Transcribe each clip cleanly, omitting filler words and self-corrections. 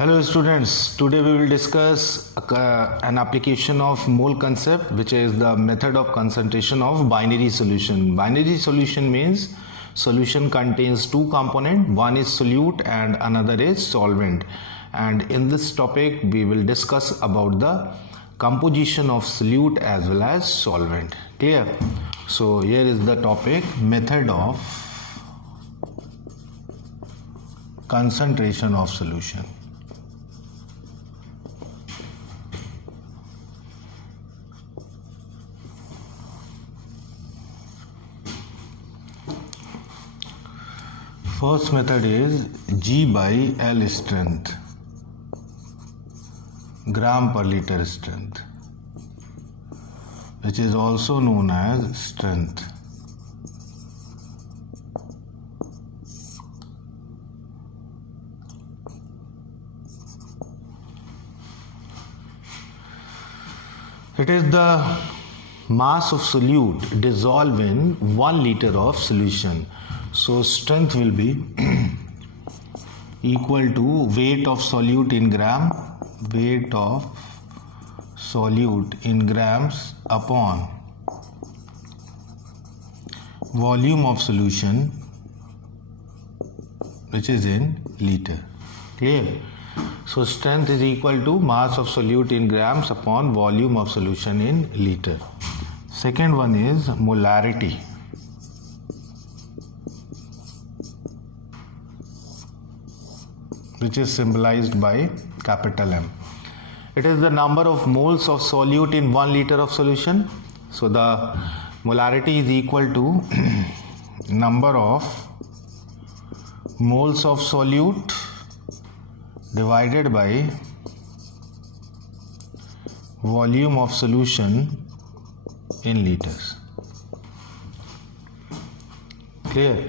Hello students, today we will discuss an application of mole concept, which is the method of concentration of binary solution. Binary solution means solution contains two components, one is solute and another is solvent. And in this topic we will discuss about the composition of solute as well as solvent. Clear? So here is the topic, method of concentration of solution. First method is G by L strength, gram per liter strength, which is also known as strength. It is the mass of solute dissolved in 1 liter of solution. So strength will be equal to weight of solute in gram, weight of solute in grams upon volume of solution, which is in liter. Clear? So strength is equal to mass of solute in grams upon volume of solution in liter. Second one is molarity. Which is symbolized by capital M. It is the number of moles of solute in 1 liter of solution. So the molarity is equal to number of moles of solute divided by volume of solution in liters. Clear?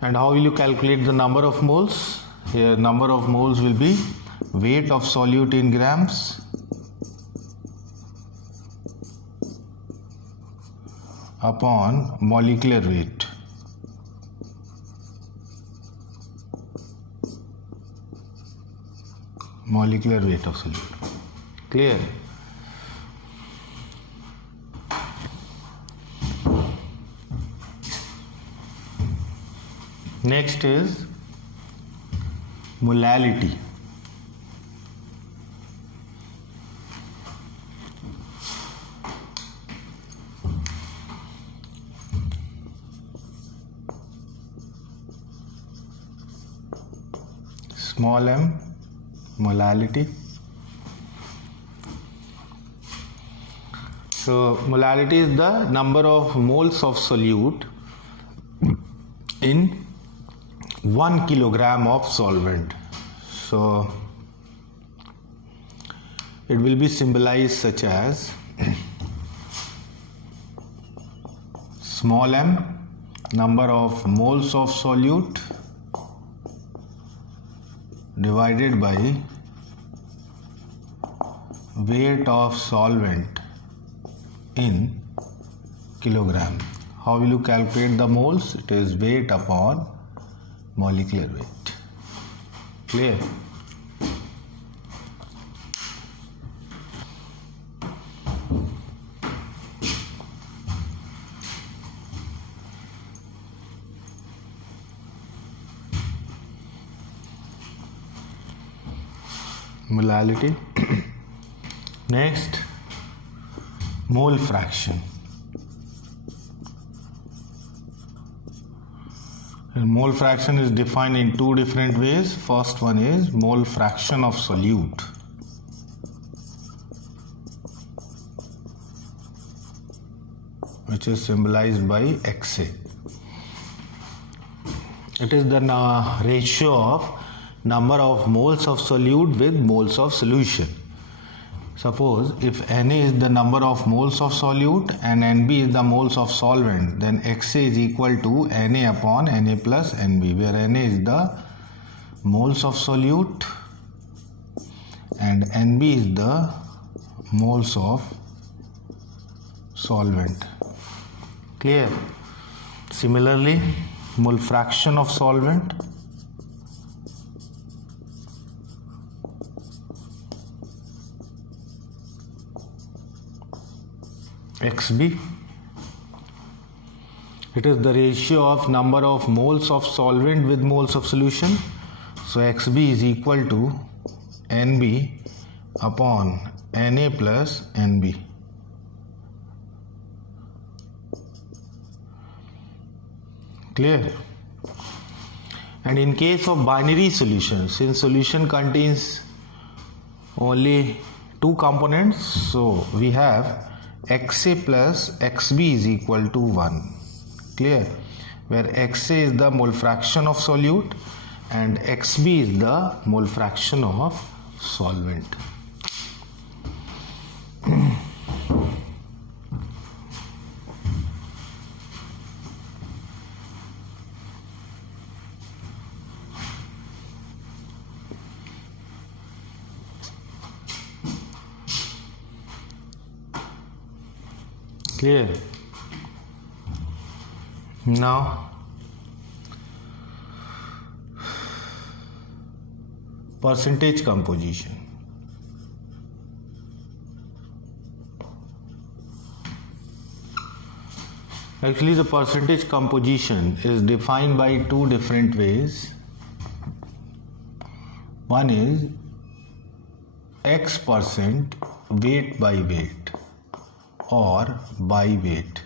And how will you calculate the number of moles? Here number of moles will be weight of solute in grams upon molecular weight. Molecular weight of solute. Clear? Next is molality. Small m, molality. So molality is the number of moles of solute in 1 kilogram of solvent. So it will be symbolized such as small m, number of moles of solute divided by weight of solvent in kilogram. How will you calculate the moles? It is weight upon molecular weight. Clear? Molality. Next, mole fraction. Mole fraction is defined in two different ways. First one is mole fraction of solute. Which is symbolized by XA. It is the ratio of number of moles of solute with moles of solution. Suppose if Na is the number of moles of solute and Nb is the moles of solvent, then Xa is equal to Na upon Na plus Nb, where Na is the moles of solute and Nb is the moles of solvent. Clear? Similarly, mole fraction of solvent XB. It is the ratio of number of moles of solvent with moles of solution. So XB is equal to NB upon Na plus NB. Clear? And in case of binary solution, since solution contains only two components, so we have XA plus XB is equal to 1. Clear? Where XA is the mole fraction of solute and XB is the mole fraction of solvent. Clear? Now percentage composition. Actually, the percentage composition is defined by two different ways. One is X% weight by weight or by weight.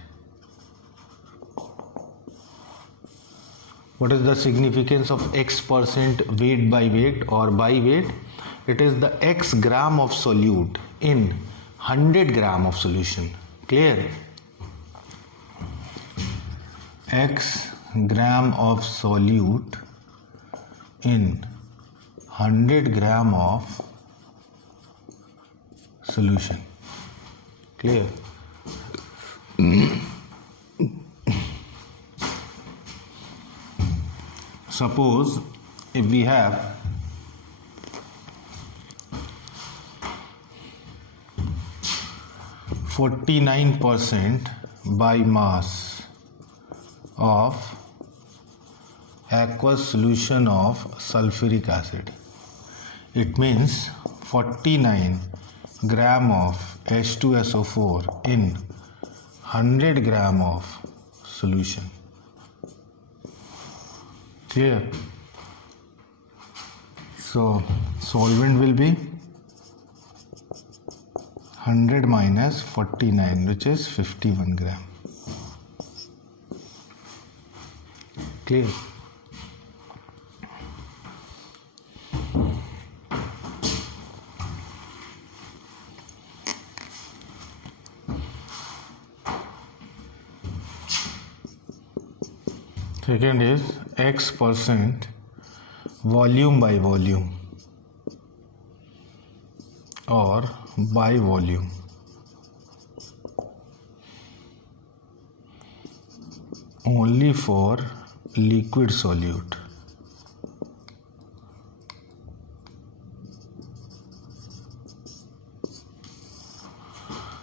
What is the significance of X% weight by weight or by weight? It is the X gram of solute in 100 gram of solution. Clear? X gram of solute in 100 gram of solution. Clear? Suppose if we have (49% by mass of aqueous solution of sulfuric acid, it means 49 gram of H2SO4 in 100 gram of solution. Clear? So solvent will be 100 minus 49, which is 51 gram. Clear? Second is X% volume by volume or by volume. Only for liquid solute.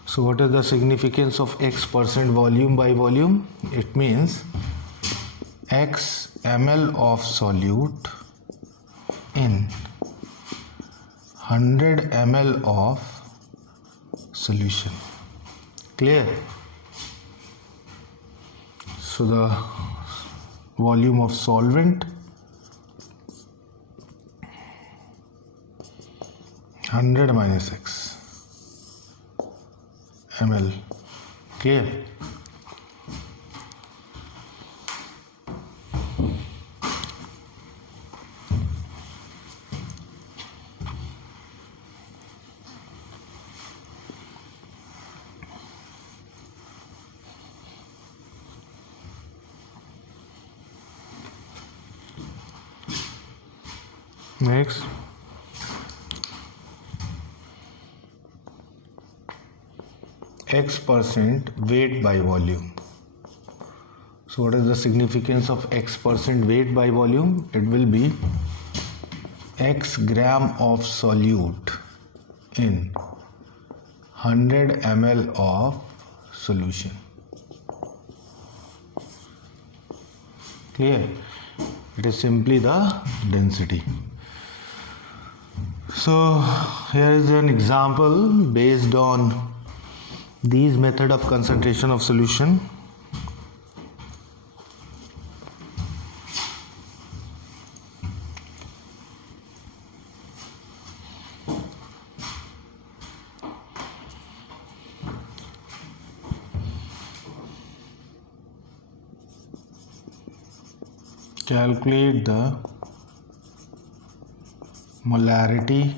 So what is the significance of X% volume by volume? It means X ml of solute in 100 ml of solution. Clear? So the volume of solvent 100 minus X ml. Clear? Next, X% weight by volume. So what is the significance of X% weight by volume? It will be X gram of solute in 100 ml of solution. Clear? It is simply the density. So here is an example based on These method of concentration of solution calculate the molality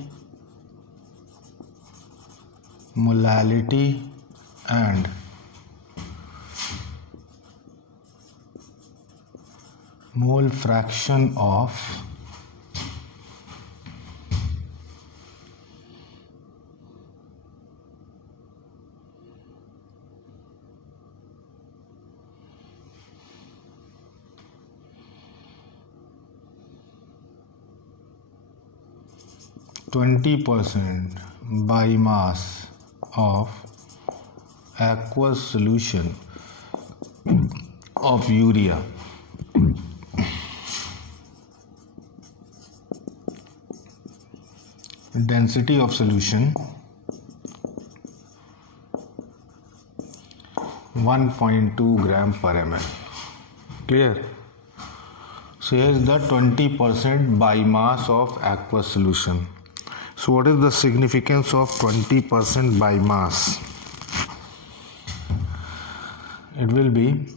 and mole fraction of %20 by mass of aqueous solution of urea. Density of solution 1.2 gram per ml. Clear? So here is the 20% by mass of aqueous solution. So what is the significance of 20% by mass? It will be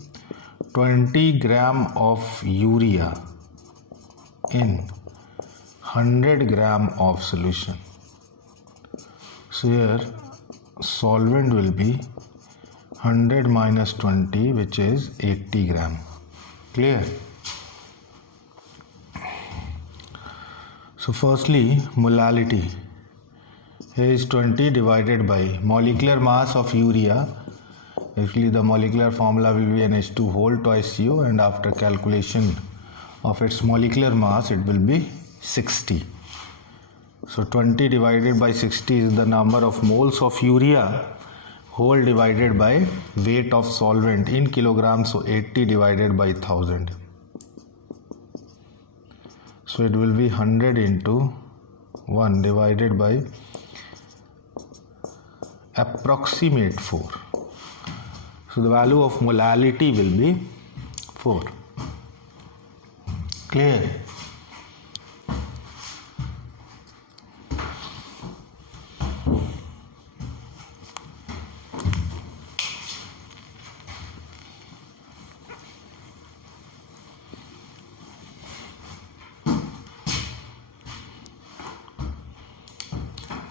20 gram of urea in 100 gram of solution. So here solvent will be 100 minus 20, which is 80 gram. Clear? So firstly, molality. Here is 20 divided by molecular mass of urea. Actually the molecular formula will be NH2 whole twice U, and after calculation of its molecular mass it will be 60. So 20 divided by 60 is the number of moles of urea whole divided by weight of solvent in kilograms. So 80 divided by 1000. So it will be 100 into 1 divided by approximate 4. So the value of molality will be 4. Clear?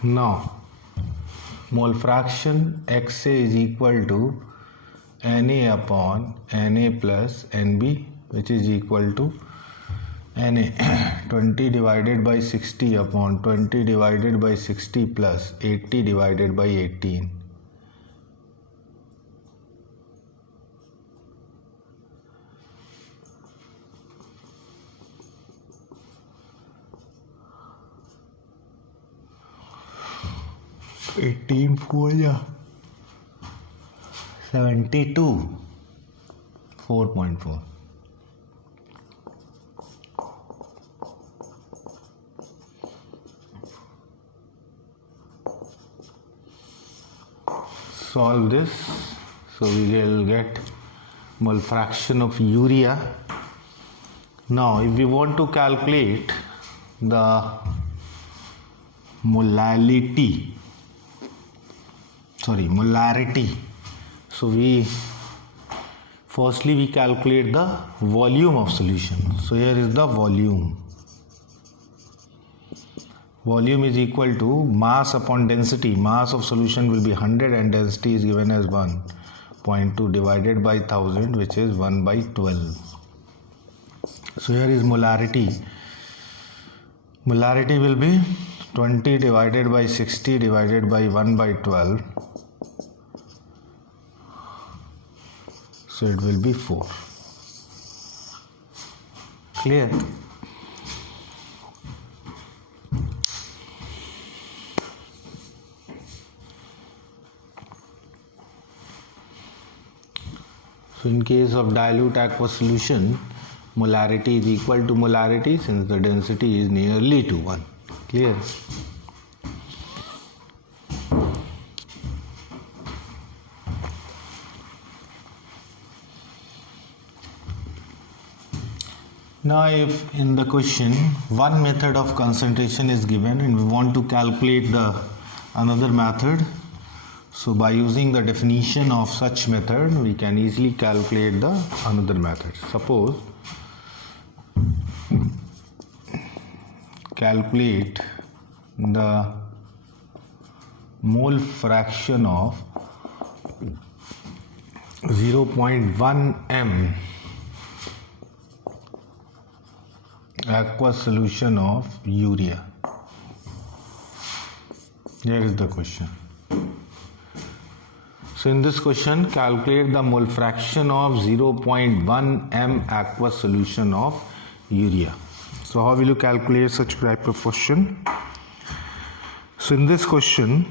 Now, mole fraction XA is equal to Na upon Na plus Nb, which is equal to Na 20 divided by 60 upon 20 divided by 60 plus 80 divided by 18. Eighteen four या 72 4.4. Solve this, so we will get mole fraction of urea. Now if we want to calculate the molality, molarity, so we calculate the volume of solution. So here is the volume. Volume is equal to mass upon density. Mass of solution will be 100 and density is given as 1.2 divided by 1000, which is 1 by 12. So here is molarity. Molarity will be 20 divided by 60 divided by 1 by 12. So it will be 4. Clear? So in case of dilute aqueous solution, molarity is equal to molarity since the density is nearly to 1. Clear? Now if in the question one method of concentration is given and we want to calculate the another method, so by using the definition of such method we can easily calculate the another method. Suppose calculate the mole fraction of 0.1 m aqueous solution of urea. Here is the question. So in this question, calculate the mole fraction of 0.1 m aqueous solution of urea. So how will you calculate such type of question? So in this question,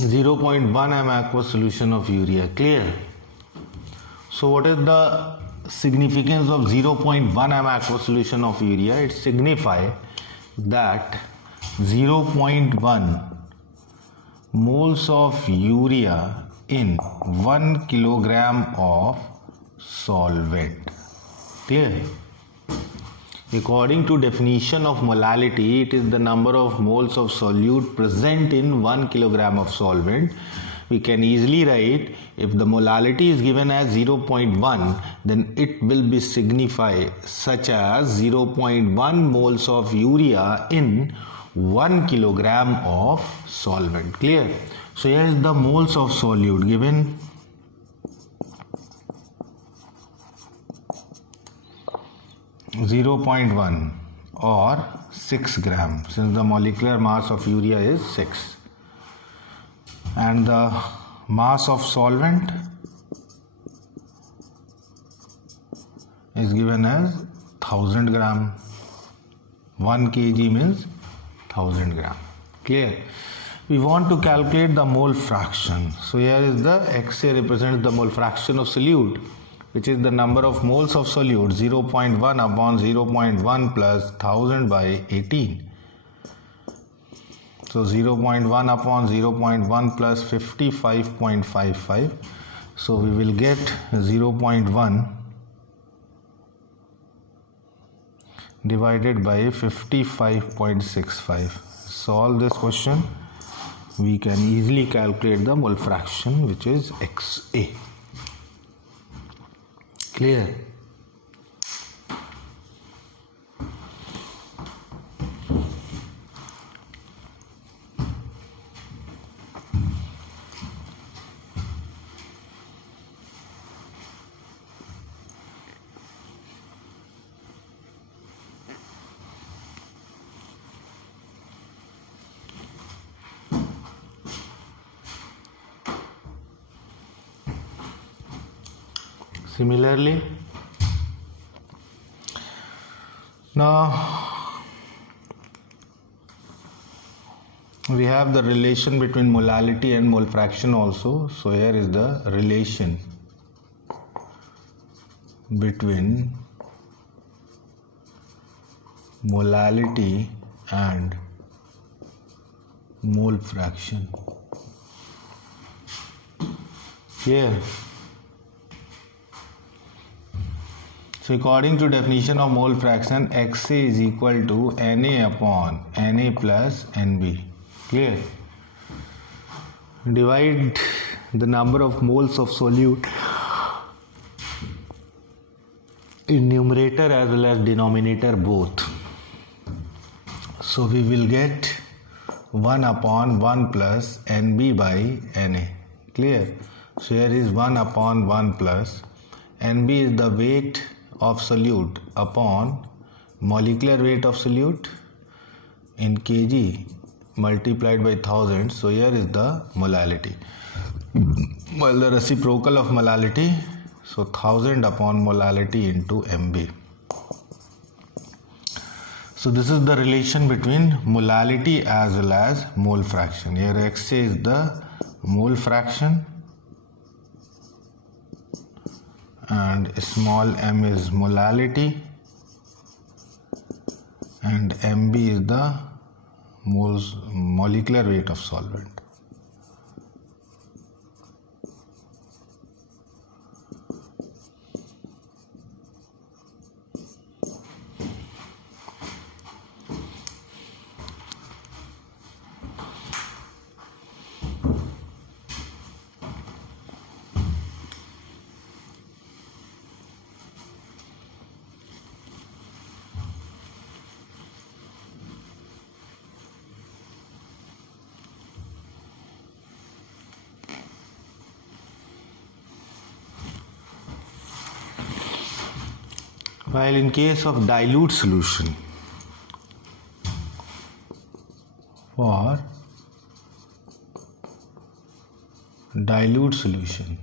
(0.1 m aqueous solution of urea). Clear? So what is the significance of 0.1 m aqueous solution of urea? It signifies that 0.1 moles of urea in 1 kilogram of solvent. Clear? According to definition of molality, it is the number of moles of solute present in 1 kilogram of solvent. We can easily write, if the molality is given as 0.1, then it will be signified such as 0.1 moles of urea in 1 kilogram of solvent. Clear? So here is the moles of solute given. (0.1) or 6 gram, since the molecular mass of urea is 6, and the mass of solvent is given as 1000 gram. 1 kg means 1000 gram. Clear? We want to calculate the mole fraction. So here is the X here represents the mole fraction of solute, which is the number of moles of solute, 0.1 upon 0.1 plus 1000 by 18. So 0.1 upon 0.1 plus 55.55. So we will get 0.1 divided by 55.65. Solve this question. We can easily calculate the mole fraction, which is XA. Clear? Similarly, now we have the relation between molality and mole fraction also. So here is the relation between molality and mole fraction. Here. So according to definition of mole fraction, XA is equal to Na upon Na plus Nb. Clear? Divide the number of moles of solute in numerator as well as denominator both. So we will get 1 upon 1 plus Nb by Na. Clear? So here is 1 upon 1 plus Nb is the weight of solute upon molecular weight of solute in kg multiplied by 1000. So here is the molality. Well, the reciprocal of molality, so 1000 upon molality into Mb. So this is the relation between molality as well as mole fraction. Here Xa is the mole fraction and small m is molality and Mb is the molecular weight of solvent. While in case of dilute solution, for dilute solution,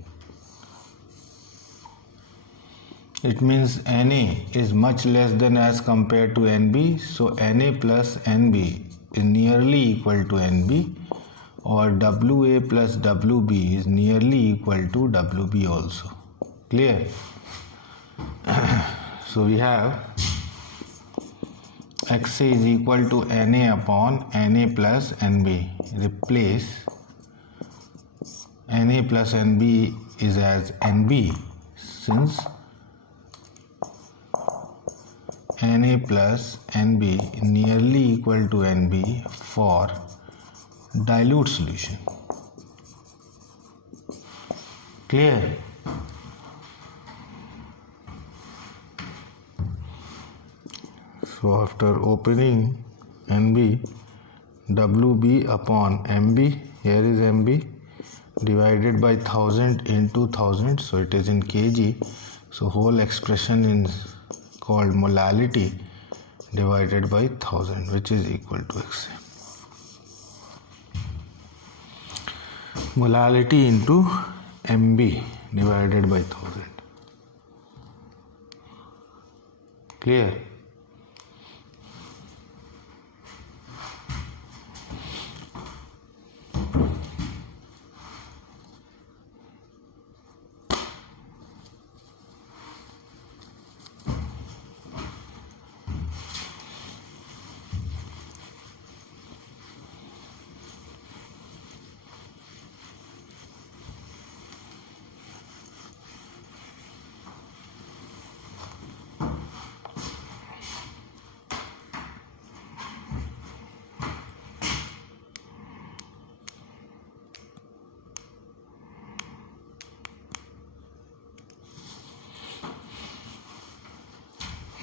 it means Na is much less than as compared to Nb, so Na plus Nb is nearly equal to Nb, or Wa plus Wb is nearly equal to Wb also. Clear? So we have Xa is equal to Na upon Na plus Nb. Replace Na plus Nb is as Nb, since Na plus Nb nearly equal to Nb for dilute solution. Clear? So after opening Nb, Wb upon Mb, here is Mb, divided by 1000 into 1000, so it is in kg, so whole expression is called molality divided by 1000, which is equal to Xa. Molality into Mb divided by 1000. Clear?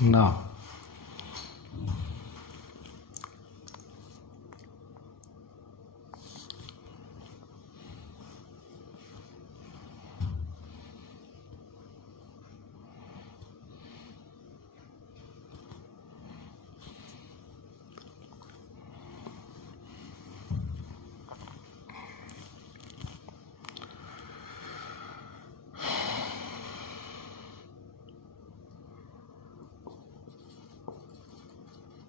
Now,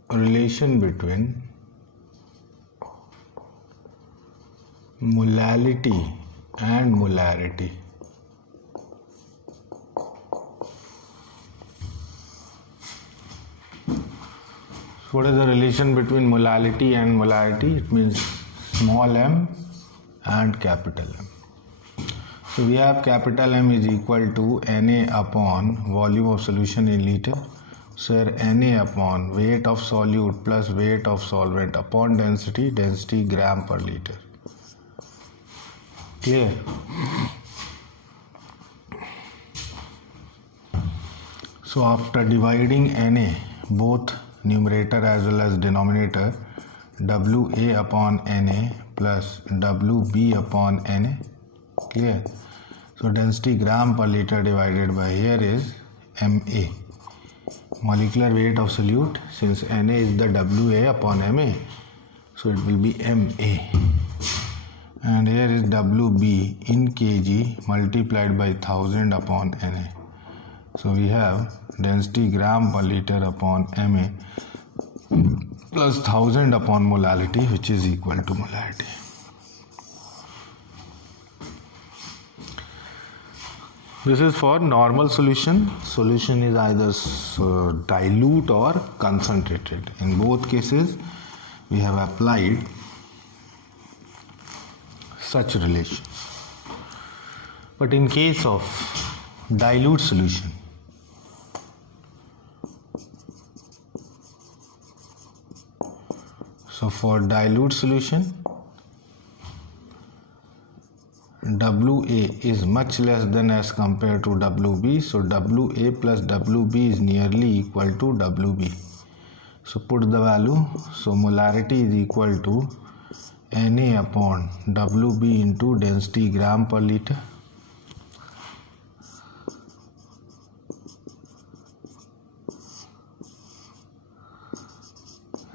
relation between molality and molarity. So what is the relation between molality and molarity? It means small m and capital M. So we have capital M is equal to Na upon volume of solution in liter. So here Na upon weight of solute plus weight of solvent upon density, density gram per liter. Clear? So after dividing Na, both numerator as well as denominator, Wa upon Na plus Wb upon Na. Clear? So density gram per liter divided by here is Ma. Molecular weight of solute, since Na is the Wa upon Ma, so it will be Ma. And here is Wb in kg multiplied by 1000 upon Na. So we have density gram per liter upon Ma plus 1000 upon molality, which is equal to molality. This is for normal solution. Solution is either dilute or concentrated. In both cases, we have applied such relations. But in case of dilute solution, so for dilute solution, Wa is much less than as compared to Wb, so Wa plus Wb is nearly equal to Wb. So put the value, so molarity is equal to Na upon Wb into density gram per liter.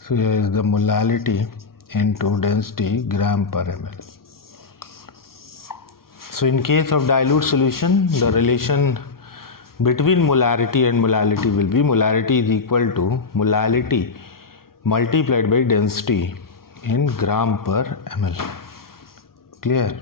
So here is the molality into density gram per ml. So in case of dilute solution, the relation between molarity and molality will be molarity is equal to molality multiplied by density in gram per ml. Clear?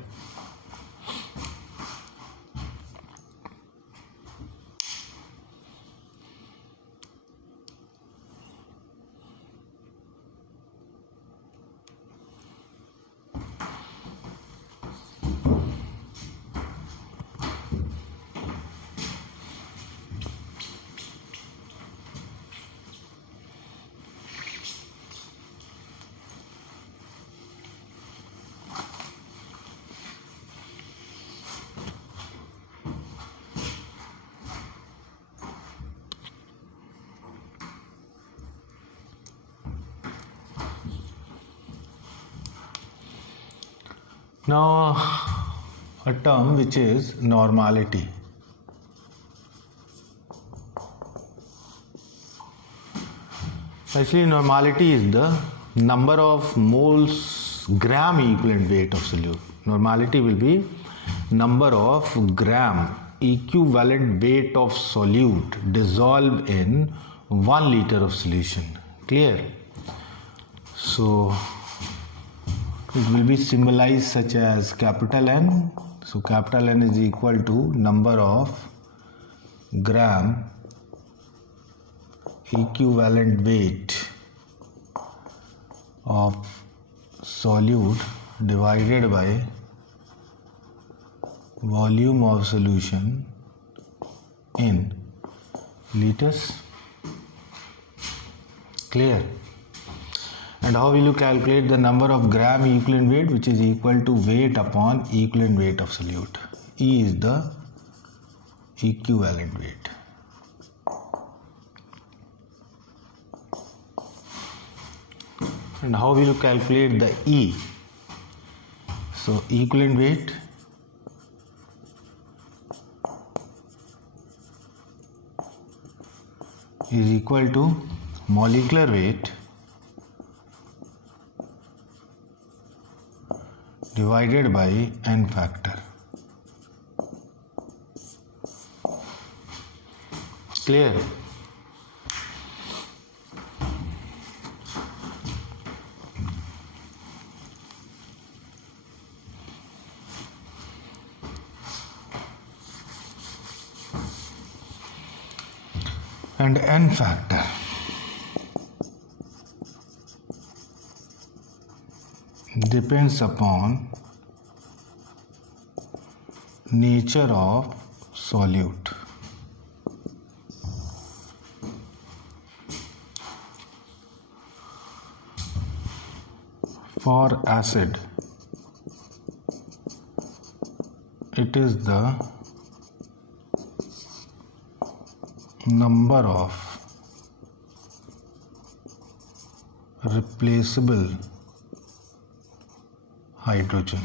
Now a term which is normality. Actually, normality is the number of moles gram equivalent weight of solute. Normality will be number of gram equivalent weight of solute dissolved in 1 liter of solution. Clear? So it will be symbolized such as capital N. So capital N is equal to number of gram equivalent weight of solute divided by volume of solution in liters. Clear? And how will you calculate the number of gram equivalent weight, which is equal to weight upon equivalent weight of solute? E is the equivalent weight. And how will you calculate the E? So equivalent weight is equal to molecular weight divided by N factor. Clear? And N factor depends upon nature of solute. For acid, it is the number of replaceable hydrogen.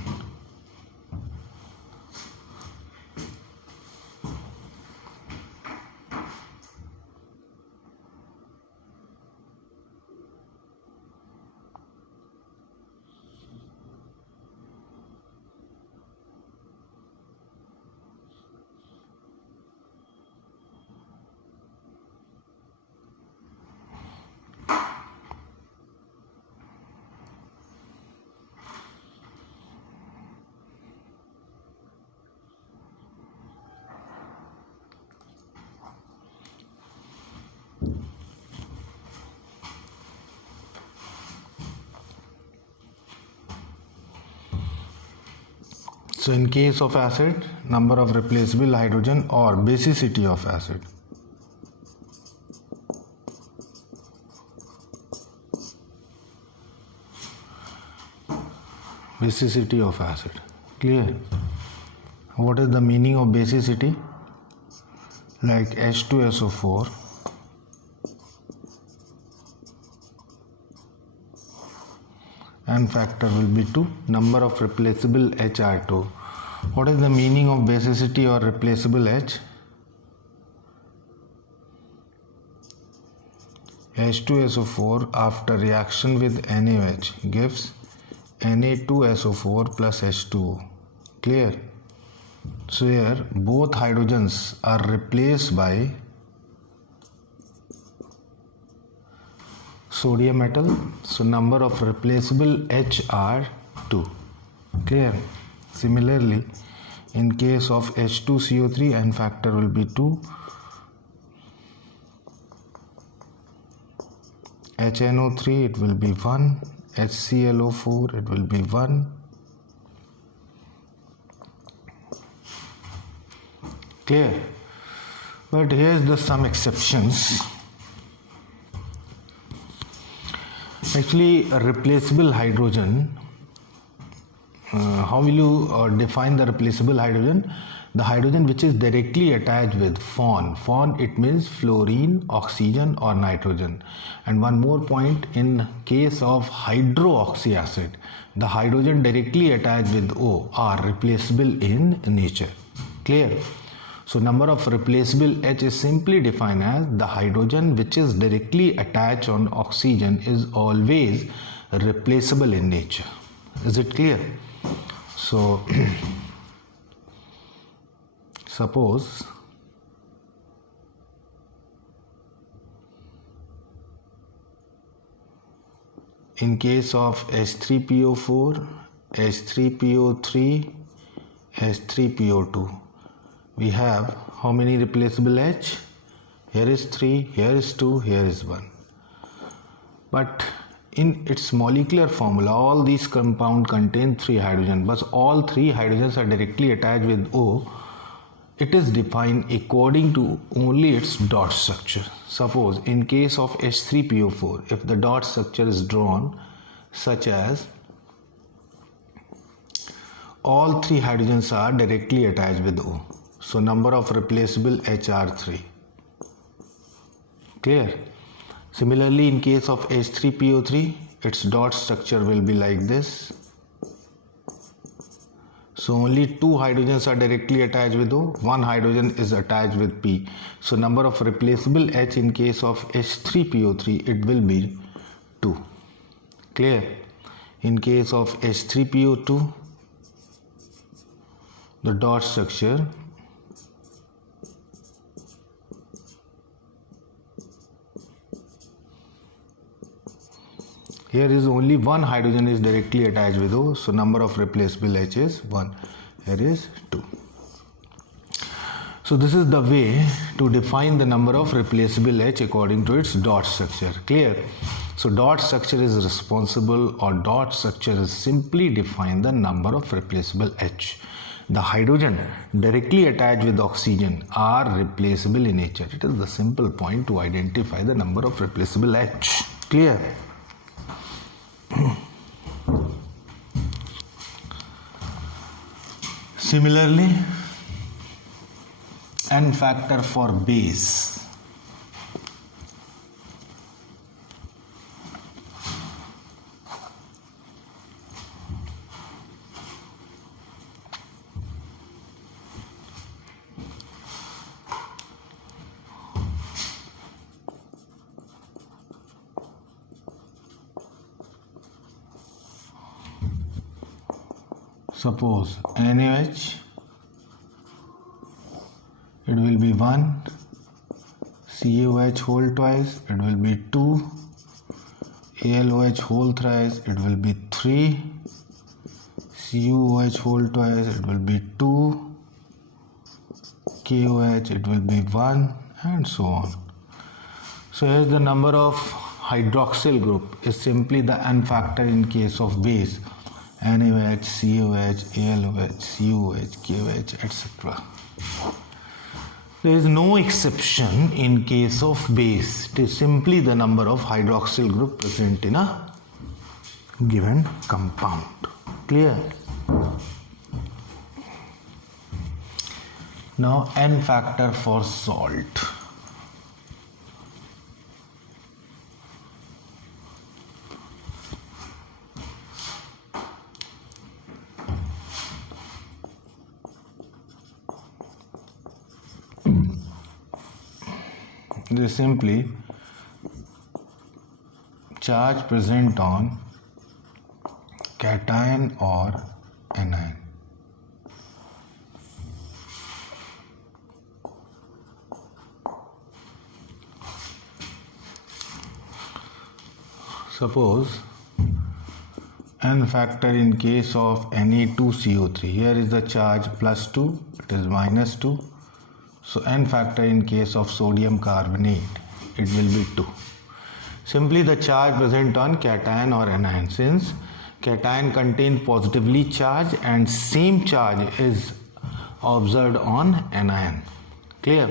So in case of acid, number of replaceable hydrogen or basicity of acid. Basicity of acid. Clear? What is the meaning of basicity? Like H2SO4 and factor will be 2. Number of replaceable H are 2. What is the meaning of basicity or replaceable H? H2SO4 after reaction with NaOH gives Na2SO4 plus H2O. Clear? So here both hydrogens are replaced by sodium metal. So number of replaceable H are 2. Clear? Similarly, in case of H2CO3 and factor will be 2. HNO3 it will be 1. HClO4 it will be 1. Clear? But here's the some exceptions. Actually, a replaceable hydrogen, how will you define the replaceable hydrogen? The hydrogen which is directly attached with FON. FON it means fluorine, oxygen or nitrogen. And one more point, in case of hydroxy acid, the hydrogen directly attached with O are replaceable in nature. Clear? So number of replaceable H is simply defined as the hydrogen which is directly attached on oxygen is always replaceable in nature. Is it clear? So suppose in case of H3PO4, H3PO3, H3PO2, we have how many replaceable H? Here is 3, here is 2, here is 1. But in its molecular formula, all these compounds contain 3 hydrogen, but all 3 hydrogens are directly attached with O. It is defined according to only its dot structure. Suppose in case of H3PO4, if the dot structure is drawn such as all 3 hydrogens are directly attached with O. So number of replaceable H are 3. Clear? Similarly, in case of H3PO3, its dot structure will be like this. So only 2 hydrogens are directly attached with O, 1 hydrogen is attached with P. So number of replaceable H in case of H3PO3, it will be 2. Clear? In case of H3PO2, the dot structure here is only 1 hydrogen is directly attached with O, so number of replaceable H is 1. Here is 2. So this is the way to define the number of replaceable H according to its dot structure. Clear? So dot structure is responsible, or dot structure is simply define the number of replaceable H. the hydrogen directly attached with oxygen are replaceable in nature. It is the simple point to identify the number of replaceable H. Clear? Similarly, N factor for base. Suppose NaOH, it will be 1, CaOH whole twice, it will be 2, AlOH whole thrice, it will be 3, CuOH whole twice, it will be 2, KOH, it will be 1, and so on. So here's the number of hydroxyl group is simply the N factor in case of base. NaOH, COH, AlOH, CuOH, KOH, etc. There is no exception in case of base. It is simply the number of hydroxyl group present in a given compound. Clear? Now N factor for salt. It is simply charge present on cation or anion. Suppose N factor in case of Na2CO3. Here is the charge +2, it is -2. So N factor in case of sodium carbonate, it will be 2. Simply the charge present on cation or anion. Since cation contains positively charged and same charge is observed on anion. Clear?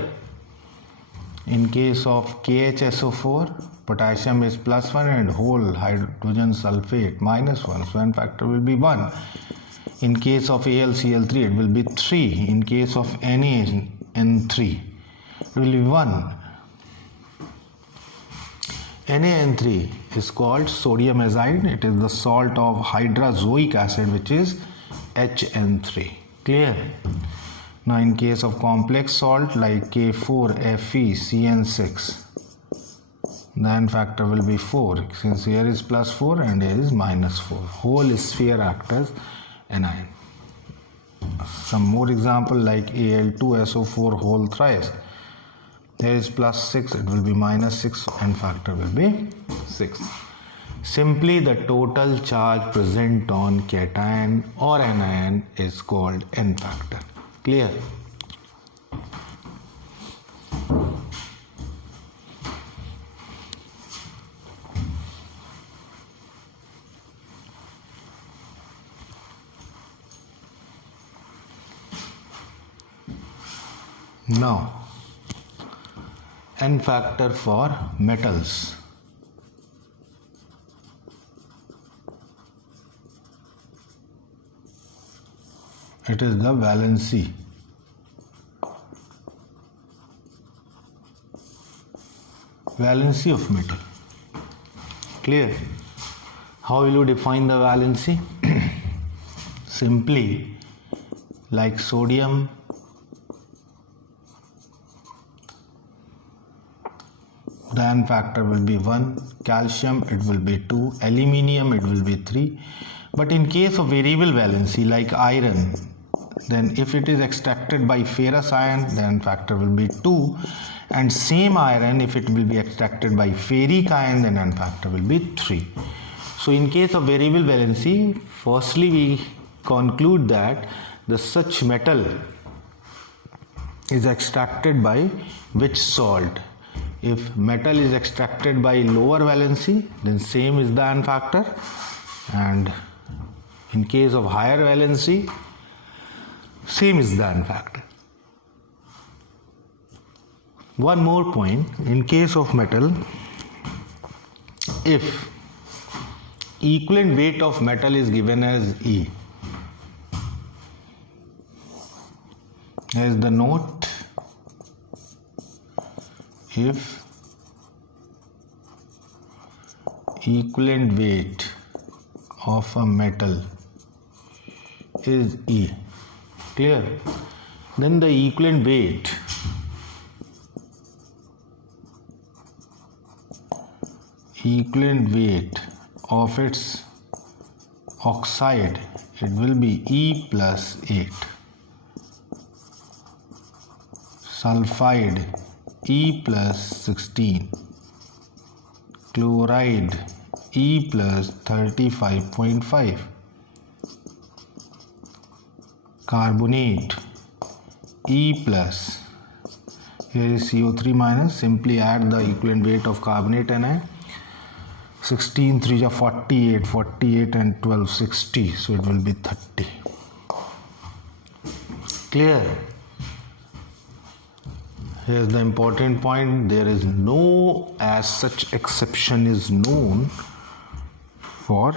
In case of KHSO4, potassium is +1 and whole hydrogen sulfate -1. So N factor will be 1. In case of AlCl3, it will be 3. In case of NaN3, it will be 1. NaN3 is called sodium azide. It is the salt of hydrazoic acid, which is HN3. Clear? Now in case of complex salt like K4FeCN6, the N factor will be 4, since here is +4 and here is -4. Whole sphere acts as anion. Some more example like Al2SO4 whole thrice. There is +6, it will be -6, N factor will be 6. Simply the total charge present on cation or anion is called N factor. Clear? Now, N factor for metals. It is the valency. Valency of metal. Clear? How will you define the valency? Simply like sodium, the N factor will be 1, calcium it will be 2, aluminium it will be 3. But in case of variable valency like iron, then if it is extracted by ferrous iron, the N factor will be 2, and same iron if it will be extracted by ferric iron, then N factor will be 3. So in case of variable valency, firstly we conclude that the such metal is extracted by which salt. If metal is extracted by lower valency, then same is the N factor, and in case of higher valency, Same is the N factor. One more point, in case of metal, if equivalent weight of metal is given as E, as the note, if equivalent weight of a metal is E, clear, then the equivalent weight of its oxide, it will be E plus 8, sulfide E plus 16, chloride E plus 35.5, carbonate E plus, here is CO3 minus, simply add the equivalent weight of carbonate and I, 16 3 are 48, 48 and 12 60, so it will be 30. Clear? Here's the important point, there is no as such exception is known for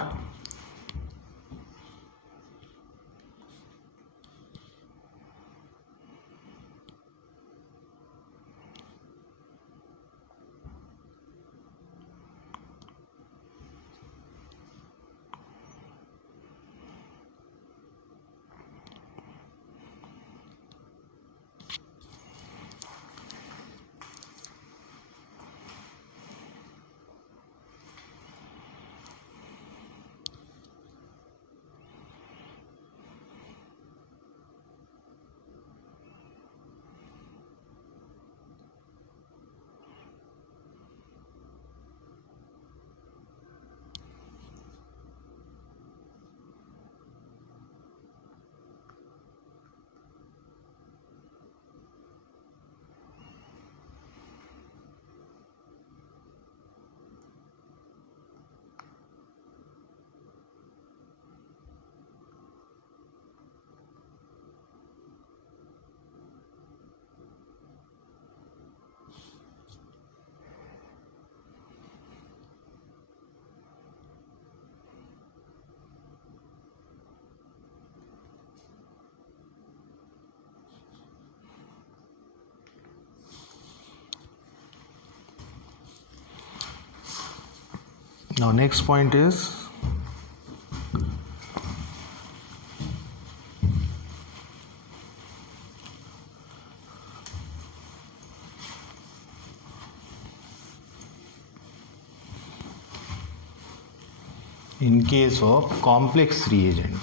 now next point is in case of complex reagent.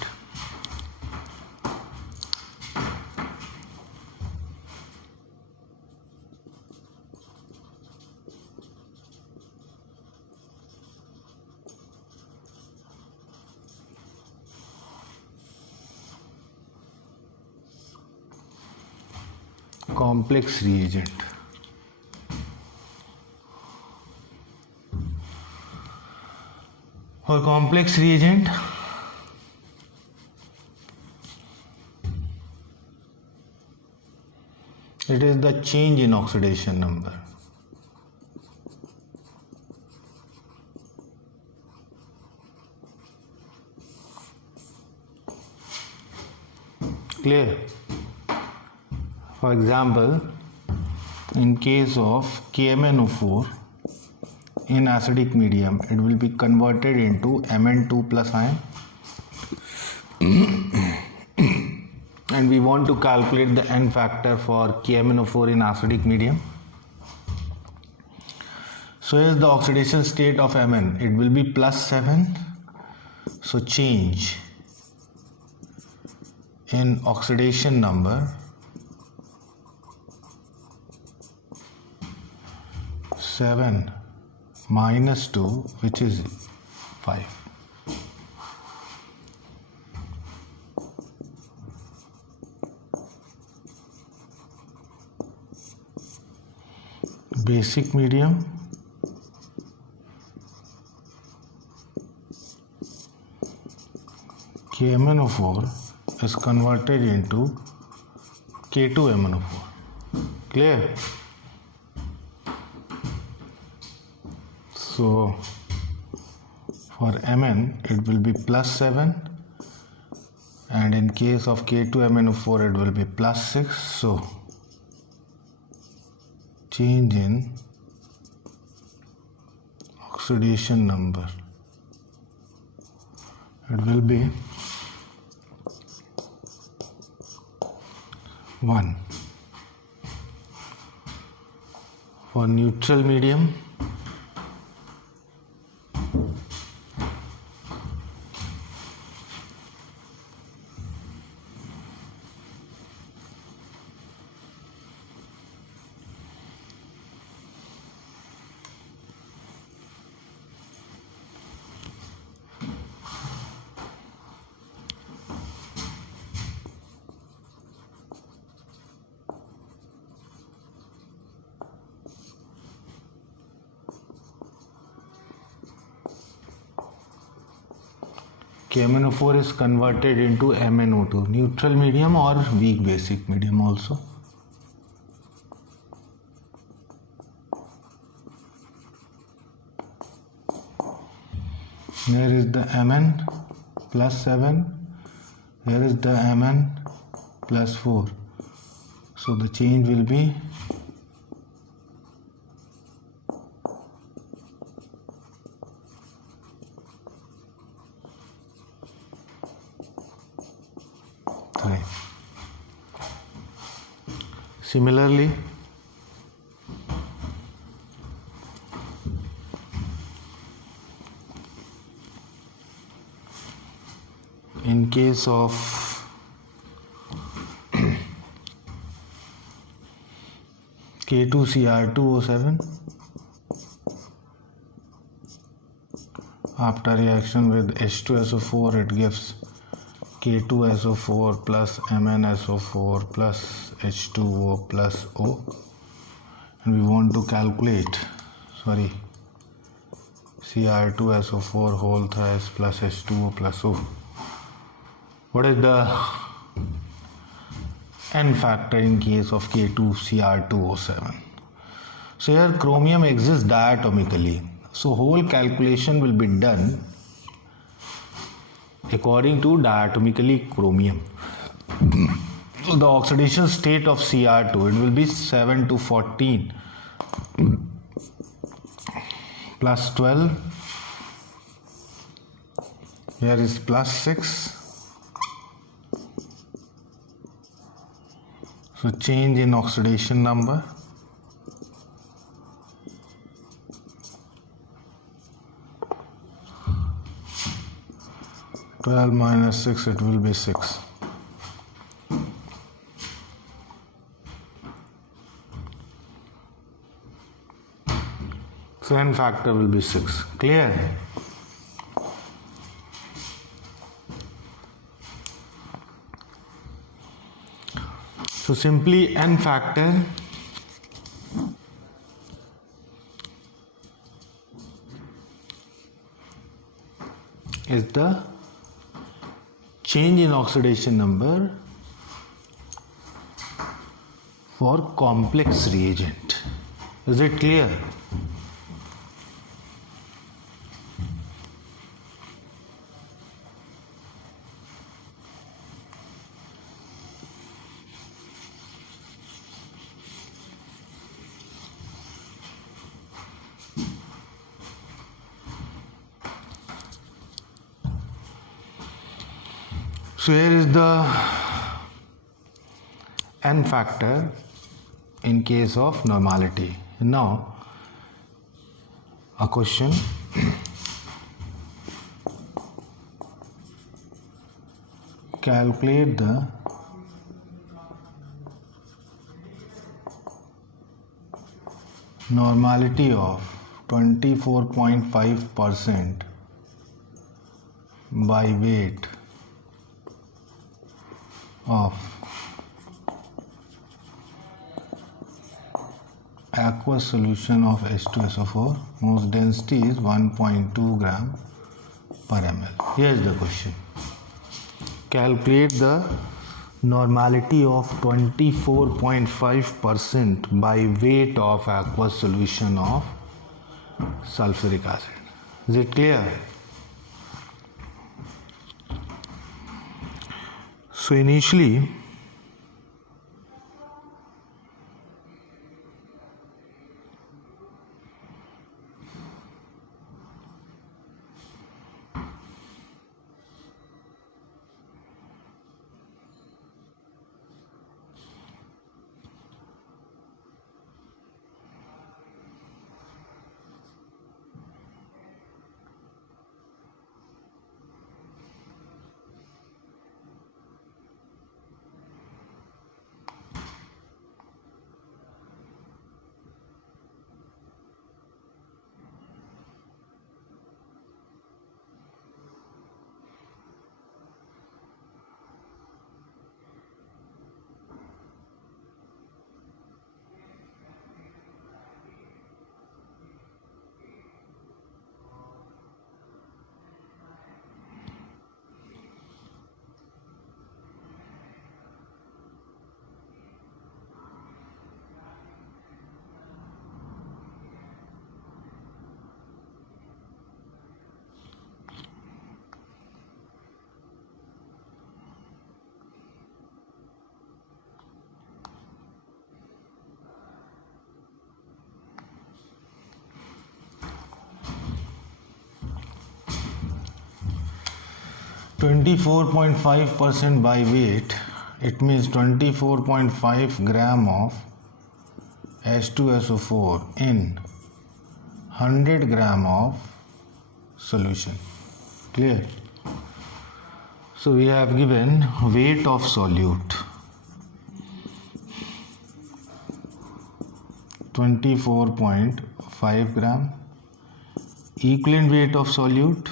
Complex reagent. For complex reagent, it is the change in oxidation number. Clear? For example, in case of KMnO4 in acidic medium, it will be converted into Mn2 plus ion. And we want to calculate the N factor for KMnO4 in acidic medium. So here's the oxidation state of Mn. It will be plus 7. So change in oxidation number 7 minus 2, which is 5. Basic medium, KMnO4 is converted into K2MnO4. Clear? So for Mn it will be +7, and in case of K2MnO4 it will be +6. So change in oxidation number, it will be 1. For neutral medium, KMnO4 is converted into MnO2, neutral medium or weak basic medium also. Here is the Mn +7, here is the Mn +4. So the change will be Similarly, in case of K2Cr2O7, after reaction with H2SO4 it gives K2SO4 plus MnSO4 plus H2O plus O, and we want to calculate Cr2SO4 whole thrice plus H2O plus O. What is the N factor in case of K2Cr2O7? So here chromium exists diatomically, so whole calculation will be done according to diatomically chromium. So the oxidation state of Cr2, it will be 7 to 14 plus 12, here is +6. So change in oxidation number, -12 minus 6, it will be 6. So N factor will be 6. Clear? So simply N factor is the change in oxidation number for complex reagent. Is it clear? So here is the N factor in case of normality. Now a question: calculate the normality of 24.5% by weight of aqueous solution of H2SO4 whose density is 1.2 gram per ml. Here is the question: calculate the normality of 24.5% by weight of aqueous solution of sulfuric acid. Is it clear? So initially (24.5% by weight), it means 24.5 gram of H2SO4 in 100 gram of solution. Clear? So we have given weight of solute 24.5 gram, equivalent weight of solute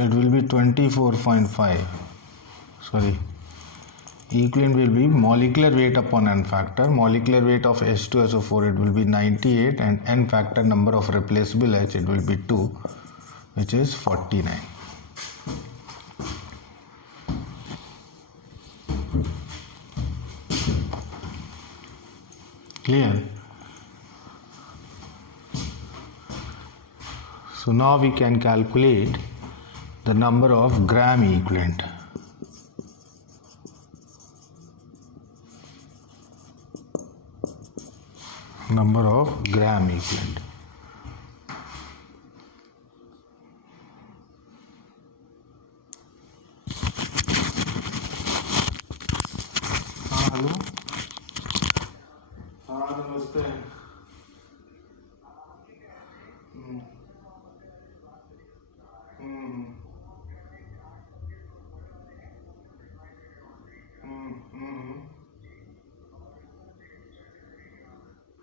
it will be 24.5. Sorry, equivalent will be molecular weight upon n factor. Molecular weight of H2SO4 it will be 98, and n factor number of replaceable H it will be 2, which is 49. Clear? So now we can calculate the number of gram equivalent. Number of gram equivalent. Hello, हाँ नमस्ते.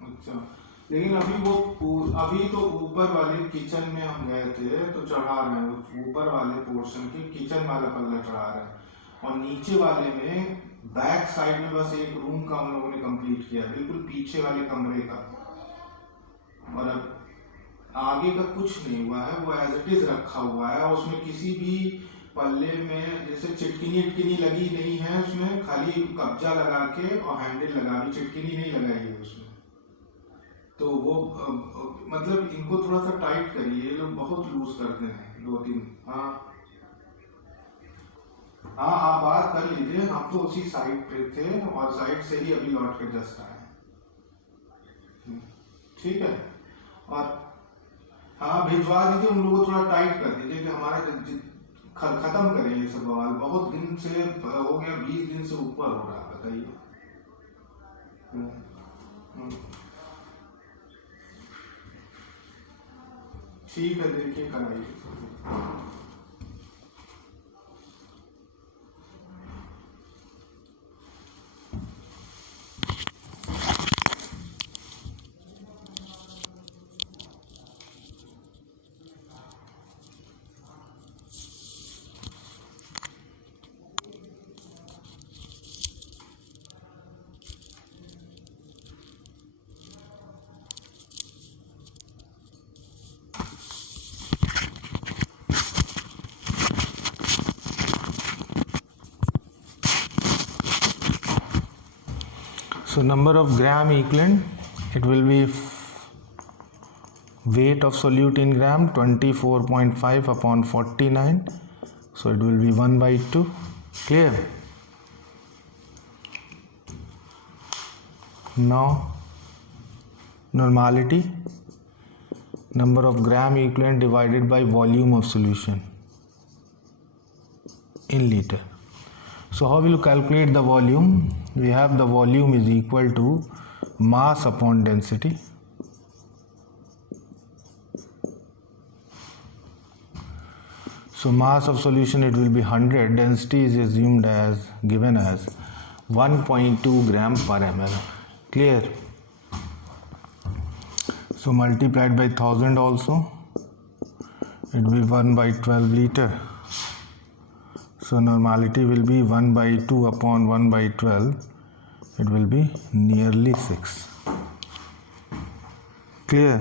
अच्छा, लेकिन अभी तो ऊपर वाले kitchen में हम गए थे तो चढ़ा रहे हैं, ऊपर वाले पोर्शन के किचन वाला पल्ला चढ़ा रहे हैं, और नीचे वाले में बैक साइड में बस एक रूम का हम लोगों ने कंप्लीट किया, बिल्कुल पीछे वाले कमरे का, और अब आगे का कुछ नहीं हुआ है, वो एज इट इज रखा हुआ है. उसमें किसी भी पल्ले में जैसे चिटकिनी लगी नहीं है, उसमें खाली कब्जा लगा के और हैंडल लगा, भी चिटकिनी नहीं लगाई है उसमें. तो वो मतलब इनको थोड़ा सा टाइट करिए, ये लोग बहुत लूज करते हैं. 2-3. हाँ हाँ, आप बात कर लीजिए, हम तो उसी साइड पे थे और साइड से ही अभी लौट के जस्ट आए. ठीक है, और हाँ भिजवा दीजिए, उन लोगों को थोड़ा टाइट कर दीजिए कि हमारे खत्म करें ये सब बवाल. बहुत दिन से हो गया, 20 दिन से ऊपर हो रहा है, बताइए. ठीक है, देखिए कराइए. So number of gram equivalent, it will be weight of solute in gram 24.5 upon 49. So it will be 1/2. Clear? Now normality, number of gram equivalent divided by volume of solution in liter. So how will you calculate the volume? We have the volume is equal to mass upon density. So mass of solution, it will be 100. Density is assumed as given as 1.2 gram per ml. Clear? So multiplied by 1000 also, it will be 1/12 liter. So normality will be 1/2 upon 1/12. It will be nearly 6. Clear?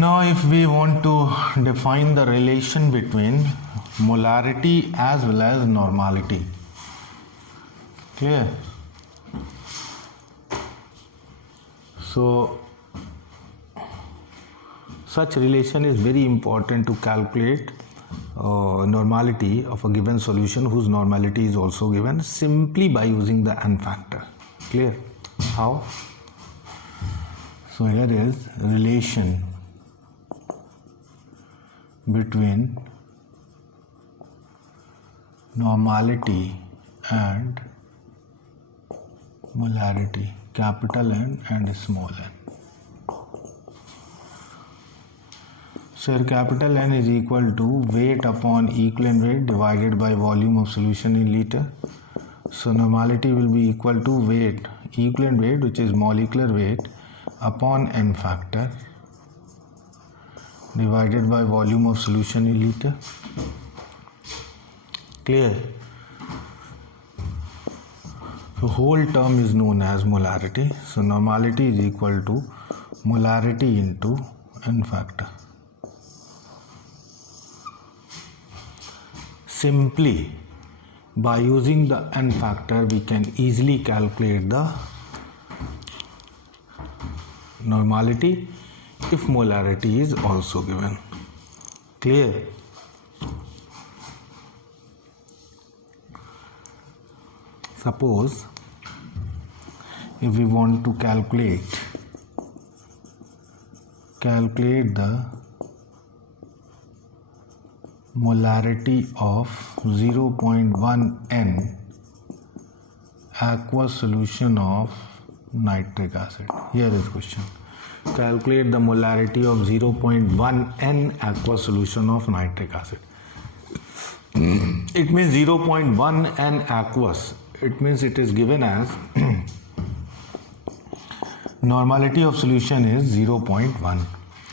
Now if we want to define the relation between molarity as well as normality. Clear? So such relation is very important to calculate normality of a given solution whose normality is also given simply by using the n factor. Clear? How? So here is relation between normality and molarity, capital N and small n. So here capital N is equal to weight upon equivalent weight divided by volume of solution in liter. So normality will be equal to weight, equivalent weight, which is molecular weight, upon n factor divided by volume of solution in liter. Clear? So whole term is known as molarity. So normality is equal to molarity into n factor. Simply by using the n factor, we can easily calculate the normality if molarity is also given. Clear? Suppose if we want to calculate the molarity of 0.1 N aqueous solution of nitric acid. Here is question. Calculate the molarity of 0.1 N aqueous solution of nitric acid. It means 0.1 N aqueous. It means it is given as normality of solution is 0.1.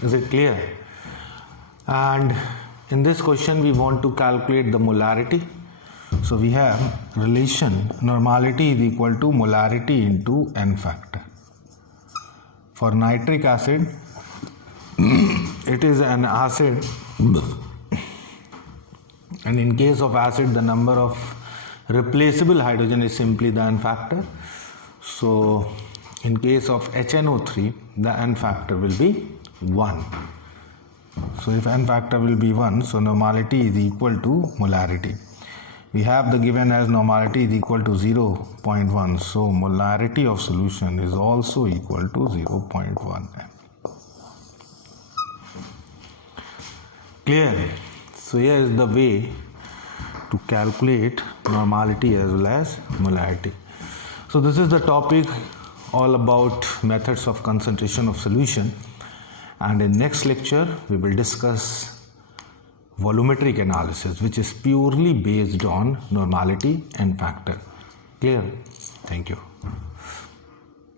Is it clear? And in this question we want to calculate the molarity. So we have relation normality is equal to molarity into n factor. For nitric acid, it is an acid, and in case of acid the number of replaceable hydrogen is simply the n factor. So in case of HNO3, the n factor will be 1. So if n factor will be 1, so normality is equal to molarity. We have the given as normality is equal to 0.1. So molarity of solution is also equal to 0.1. Clear? So here is the way to calculate normality as well as molarity. So this is the topic all about methods of concentration of solution, and in next lecture we will discuss volumetric analysis, which is purely based on normality and factor. Clear? Thank you.